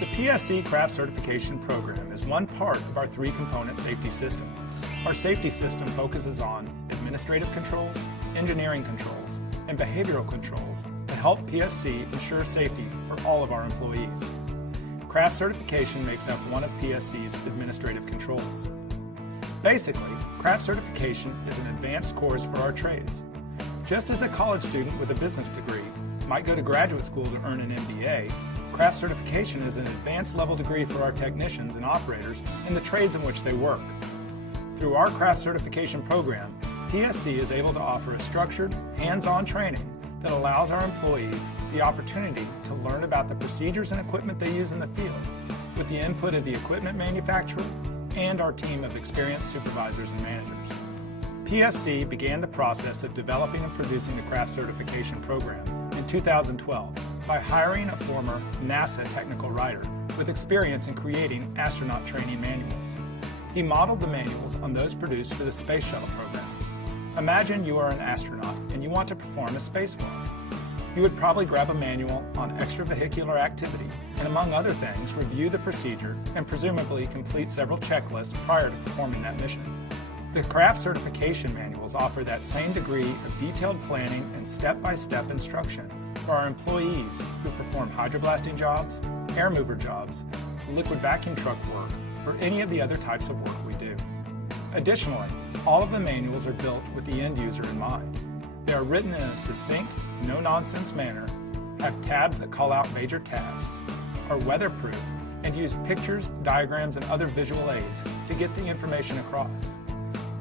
The PSC Craft Certification Program is one part of our three-component safety system. Our safety system focuses on administrative controls, engineering controls, and behavioral controls to help PSC ensure safety for all of our employees. Craft certification makes up one of PSC's administrative controls. Basically, craft certification is an advanced course for our trades. Just as a college student with a business degree might go to graduate school to earn an MBA, craft certification is an advanced level degree for our technicians and operators in the trades in which they work. Through our craft certification program, PSC is able to offer a structured, hands-on training that allows our employees the opportunity to learn about the procedures and equipment they use in the field, with the input of the equipment manufacturer and our team of experienced supervisors and managers. PSC began the process of developing and producing the craft certification program in 2012 by hiring a former NASA technical writer with experience in creating astronaut training manuals. He modeled the manuals on those produced for the Space Shuttle program. Imagine you are an astronaut and you want to perform a spacewalk. You would probably grab a manual on extravehicular activity and, among other things, review the procedure and presumably complete several checklists prior to performing that mission. The craft certification manuals offer that same degree of detailed planning and step-by-step instruction for our employees who perform hydroblasting jobs, air mover jobs, liquid vacuum truck work, or any of the other types of work we do. Additionally, all of the manuals are built with the end user in mind. They are written in a succinct, no-nonsense manner, have tabs that call out major tasks, are weatherproof, and use pictures, diagrams, and other visual aids to get the information across.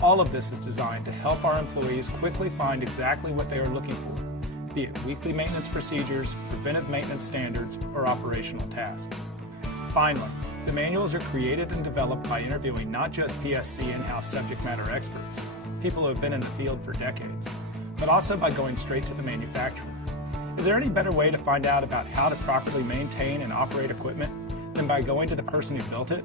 All of this is designed to help our employees quickly find exactly what they are looking for, be it weekly maintenance procedures, preventive maintenance standards, or operational tasks. Finally, the manuals are created and developed by interviewing not just PSC in-house subject matter experts, people who have been in the field for decades, but also by going straight to the manufacturer. Is there any better way to find out about how to properly maintain and operate equipment than by going to the person who built it?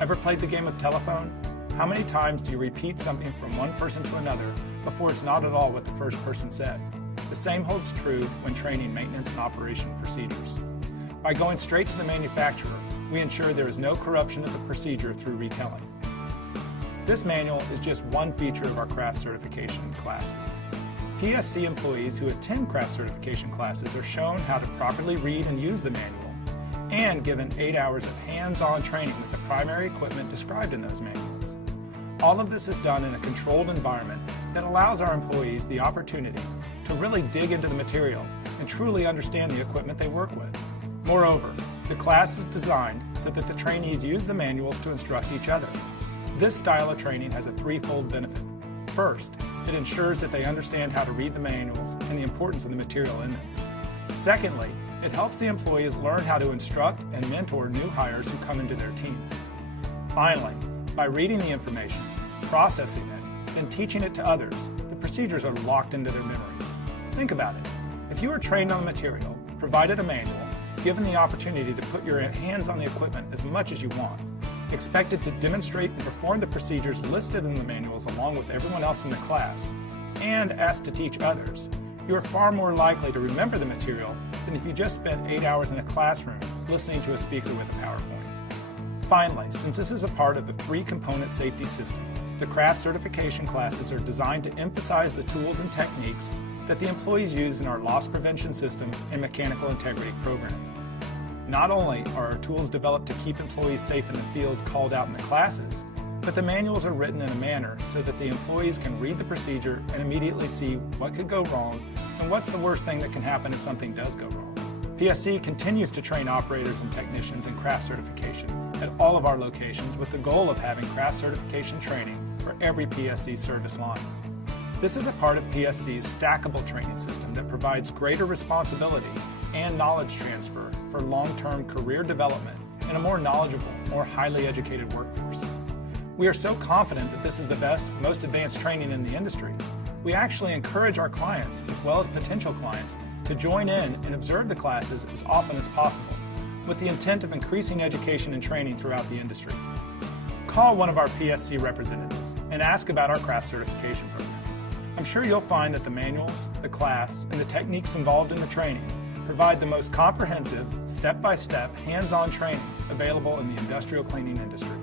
Ever played the game of telephone? How many times do you repeat something from one person to another before it's not at all what the first person said? The same holds true when training maintenance and operation procedures. By going straight to the manufacturer, we ensure there is no corruption of the procedure through retelling. This manual is just one feature of our craft certification classes. PSC employees who attend craft certification classes are shown how to properly read and use the manual and given 8 hours of hands-on training with the primary equipment described in those manuals. All of this is done in a controlled environment that allows our employees the opportunity to really dig into the material and truly understand the equipment they work with. Moreover, the class is designed so that the trainees use the manuals to instruct each other. This style of training has a threefold benefit. First, it ensures that they understand how to read the manuals and the importance of the material in them. Secondly, it helps the employees learn how to instruct and mentor new hires who come into their teams. Finally, by reading the information, processing it, and teaching it to others, the procedures are locked into their memories. Think about it. If you are trained on the material, provided a manual, given the opportunity to put your hands on the equipment as much as you want, expected to demonstrate and perform the procedures listed in the manuals along with everyone else in the class, and asked to teach others, you are far more likely to remember the material than if you just spent 8 hours in a classroom listening to a speaker with a PowerPoint. Finally, since this is a part of the three-component safety system, the craft certification classes are designed to emphasize the tools and techniques that the employees use in our loss prevention system and mechanical integrity program. Not only are our tools developed to keep employees safe in the field called out in the classes, but the manuals are written in a manner so that the employees can read the procedure and immediately see what could go wrong and what's the worst thing that can happen if something does go wrong. PSC continues to train operators and technicians in craft certification at all of our locations with the goal of having craft certification training for every PSC service line. This is a part of PSC's stackable training system that provides greater responsibility and knowledge transfer for long-term career development in a more knowledgeable, more highly educated workforce. We are so confident that this is the best, most advanced training in the industry. We actually encourage our clients, as well as potential clients, to join in and observe the classes as often as possible, with the intent of increasing education and training throughout the industry. Call one of our PSC representatives and ask about our craft certification program. I'm sure you'll find that the manuals, the class, and the techniques involved in the training provide the most comprehensive, step-by-step, hands-on training available in the industrial cleaning industry.